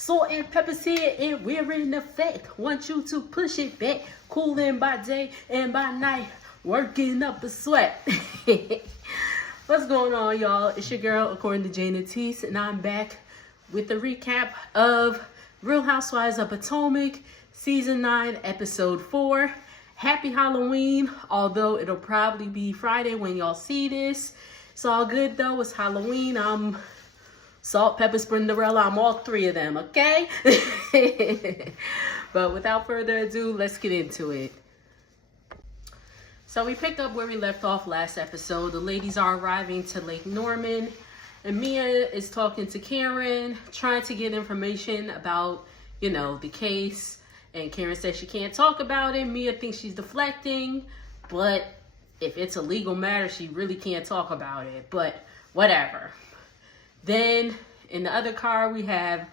Salt and pepper's here and we're in effect. Want you to push it back. Cooling by day and by night. Working up a sweat. What's going on, y'all? It's your girl, according to Jana Teese, and I'm back with a recap of Real Housewives of Potomac, Season 9, Episode 4. Happy Halloween, although it'll probably be Friday when y'all see this. It's all good, though. It's Halloween. I'm salt, pepper, Sprinderella. I'm all three of them, okay? But without further ado, let's get into it. So we picked up where we left off last episode. The ladies are arriving to Lake Norman, and Mia is talking to Karen, trying to get information about, the case. And Karen says she can't talk about it. Mia thinks she's deflecting, but if it's a legal matter, she really can't talk about it. But whatever. Then in the other car, we have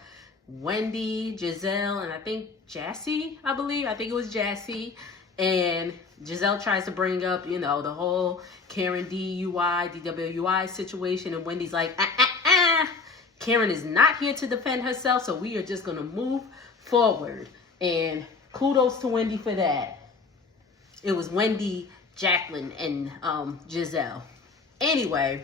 Wendy, Giselle, and I think Jassy, I think it was Jassy. And Giselle tries to bring up, the whole Karen DWI situation. And Wendy's like, Karen is not here to defend herself, so we are just going to move forward. And kudos to Wendy for that. It was Wendy, Jacqueline, and Giselle. Anyway,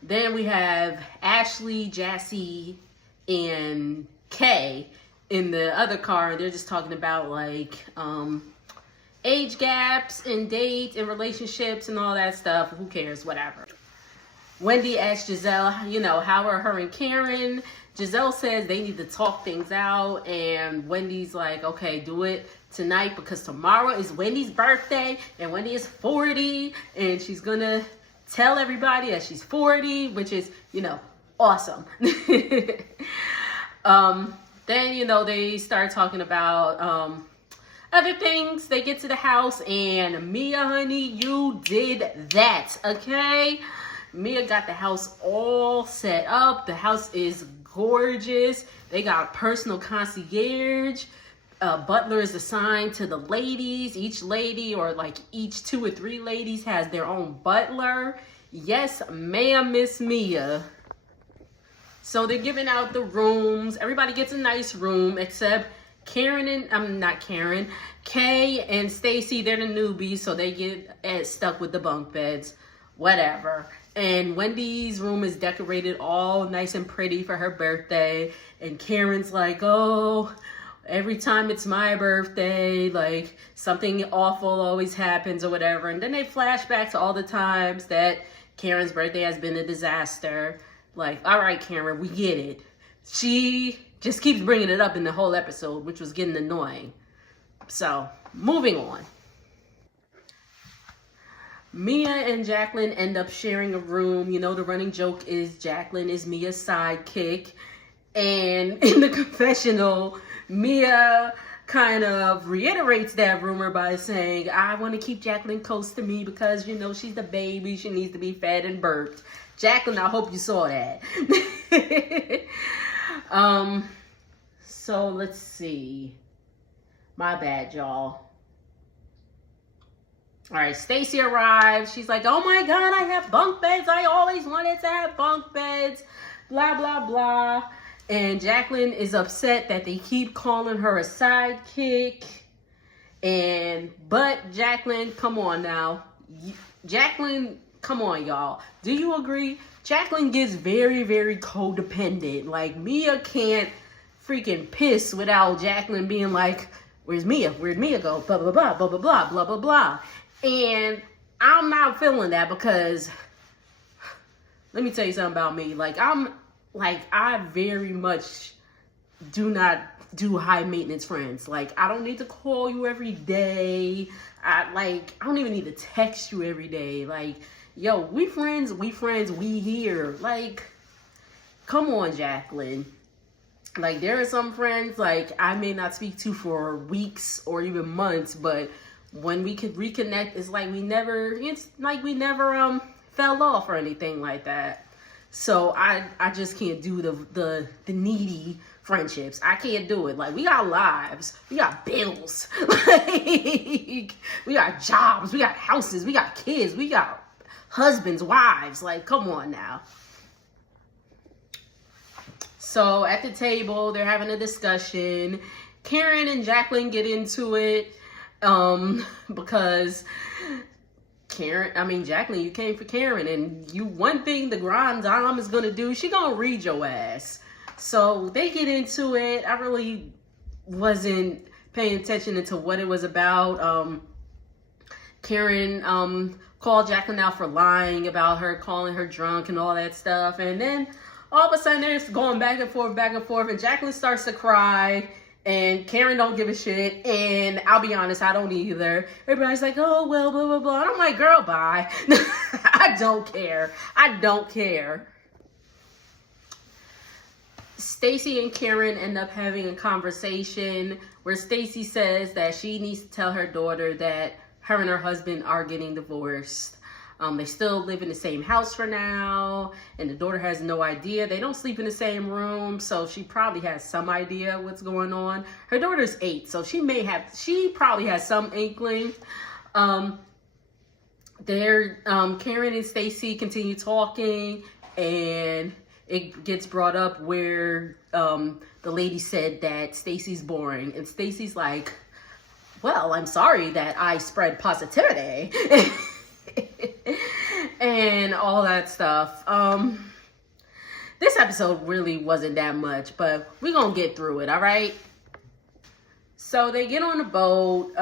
then we have Ashley, Jassy, and Kay in the other car. They're just talking about age gaps and dates and relationships and all that stuff. Who cares? Whatever. Wendy asked Giselle, how are her and Karen? Giselle says they need to talk things out, and Wendy's like, okay, do it tonight because tomorrow is Wendy's birthday, and Wendy is 40, and she's gonna tell everybody that she's 40, which is, awesome. Then, they start talking about other things. They get to the house, and Mia, honey, you did that, okay? Mia got the house all set up. The house is gorgeous. They got a personal concierge. Butler is assigned to the ladies. Each lady, or each 2 or 3 ladies, has their own butler. Yes, ma'am, Miss Mia. So they're giving out the rooms. Everybody gets a nice room except Kay and Stacy. They're the newbies, so they get stuck with the bunk beds. Whatever. And Wendy's room is decorated all nice and pretty for her birthday. And Karen's like, oh, every time it's my birthday, something awful always happens or whatever. And then they flash back to all the times that Karen's birthday has been a disaster. All right, Karen, we get it. She just keeps bringing it up in the whole episode, which was getting annoying. So, moving on. Mia and Jacqueline end up sharing a room. The running joke is Jacqueline is Mia's sidekick. And in the confessional, Mia kind of reiterates that rumor by saying, I want to keep Jacqueline close to me because, she's the baby. She needs to be fed and burped. Jacqueline, I hope you saw that. So let's see. My bad, y'all. All right, Stacy arrives. She's like, oh my God, I have bunk beds. I always wanted to have bunk beds. Blah, blah, blah. And Jacqueline is upset that they keep calling her a sidekick. But Jacqueline, come on now. Jacqueline, come on, y'all. Do you agree? Jacqueline gets very, very codependent. Mia can't freaking piss without Jacqueline being like, where's Mia? Where'd Mia go? Blah, blah, blah, blah, blah, blah, blah, blah, blah. And I'm not feeling that because, let me tell you something about me. I very much do not do high maintenance friends. I don't need to call you every day. I don't even need to text you every day. Yo, we friends, we here. Come on, Jacqueline. There are some friends, I may not speak to for weeks or even months, but when we could reconnect, it's like we never fell off or anything like that. So I just can't do the needy friendships. I can't do it. We got lives, we got bills, we got jobs, we got houses, we got kids, we got husbands, wives. Come on now. So at the table, they're having a discussion. Karen and Jacqueline get into it because Jacqueline, you came for Karen, and one thing the grand dame is gonna do, she gonna read your ass. So they get into it. I really wasn't paying attention into what it was about. Karen called Jacqueline out for lying about her, calling her drunk and all that stuff. And then all of a sudden they're going back and forth, and Jacqueline starts to cry. And Karen don't give a shit. And I'll be honest, I don't either. Everybody's like, oh, well, blah, blah, blah. And I'm like, girl, bye. I don't care. Stacy and Karen end up having a conversation where Stacy says that she needs to tell her daughter that her and her husband are getting divorced. They still live in the same house for now, and the daughter has no idea. They don't sleep in the same room, so she probably has some idea what's going on. Her daughter's 8, so she probably has some inkling. Karen and Stacy continue talking, and it gets brought up where the lady said that Stacy's boring, and Stacy's like, well, I'm sorry that I spread positivity. And all that stuff. This episode really wasn't that much, but we're gonna get through it, all right? So they get on a boat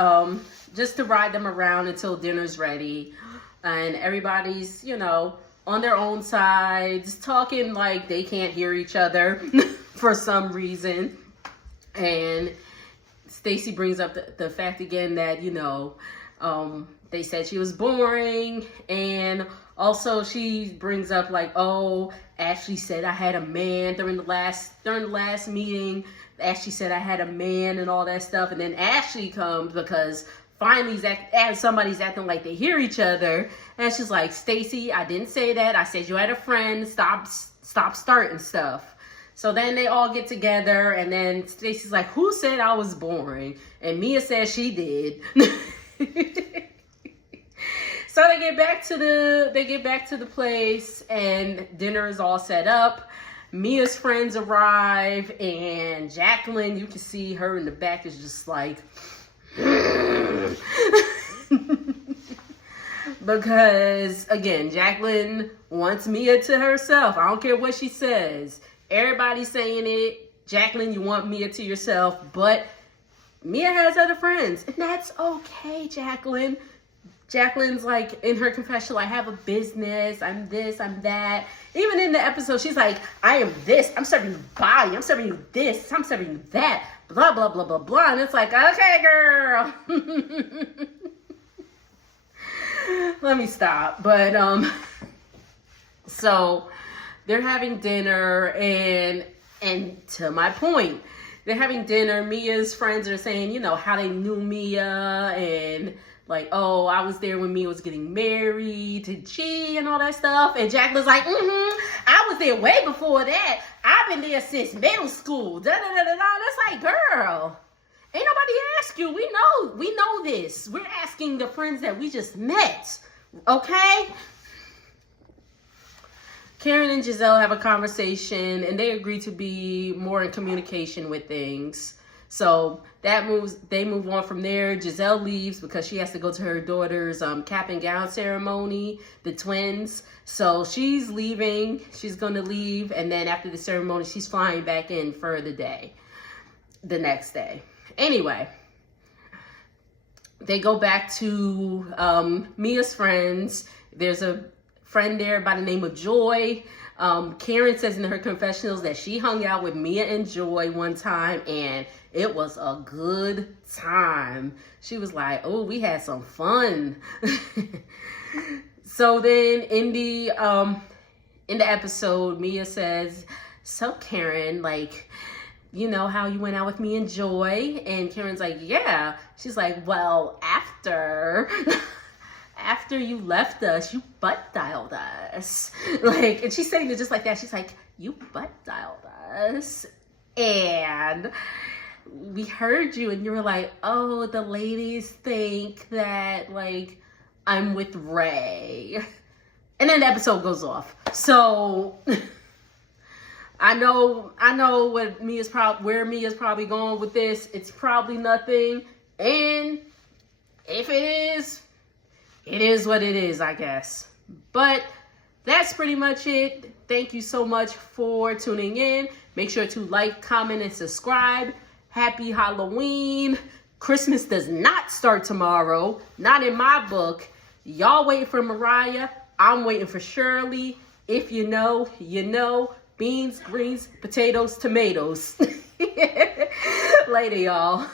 just to ride them around until dinner's ready. And everybody's, on their own sides, talking like they can't hear each other for some reason. And Stacy brings up the fact again that, they said she was boring, and also she brings up like, oh, Ashley said I had a man during the last meeting. Ashley said I had a man and all that stuff, and then Ashley comes because finally somebody's acting like they hear each other, and she's like, Stacy, I didn't say that. I said you had a friend. Stop starting stuff. So then they all get together, and then Stacy's like, who said I was boring? And Mia says she did. So they get back to the place, and dinner is all set up. Mia's friends arrive, and Jacqueline, you can see her in the back, is just like because again, Jacqueline wants Mia to herself. I don't care what she says. Everybody's saying it. Jacqueline, you want Mia to yourself, but Mia has other friends, and that's okay, Jacqueline. Jacqueline's like in her confessional, I have a business, I'm this, I'm that. Even in the episode, she's like, I am this, I'm serving you body, I'm serving you this, I'm serving you that, blah, blah, blah, blah, blah. And it's like, okay, girl. Let me stop. But, so they're having dinner, and to my point, they're having dinner. Mia's friends are saying, how they knew Mia, and like, oh, I was there when Mia was getting married to G and all that stuff. And Jacqueline's like, I was there way before that. I've been there since middle school. Da da da da da. That's like, girl, ain't nobody ask you. We know this. We're asking the friends that we just met. Okay? Karen and Giselle have a conversation, and they agree to be more in communication with things. So they move on from there. Giselle leaves because she has to go to her daughter's cap and gown ceremony, the twins. So she's leaving. She's going to leave. And then after the ceremony, she's flying back in for the next day. Anyway, they go back to Mia's friends. There's a friend there by the name of Joy. Karen says in her confessionals that she hung out with Mia and Joy one time, and it was a good time. She was like, oh, we had some fun. So then in the episode, Mia says, so Karen, like, you know how you went out with me and Joy? And Karen's like, yeah. She's like, well, after you left us, you butt dialed us. Like, and she's saying it just like that. She's like, you butt dialed us. And we heard you, and you were like, oh, the ladies think that, like, I'm with Ray. And then the episode goes off. So, I know what where Mia's probably going with this. It's probably nothing. And if it is what it is, I guess. But that's pretty much it. Thank you so much for tuning in. Make sure to like, comment, and subscribe. Happy Halloween. Christmas does not start tomorrow. Not in my book. Y'all waiting for Mariah. I'm waiting for Shirley. If you know, you know. Beans, greens, potatoes, tomatoes. Later, y'all.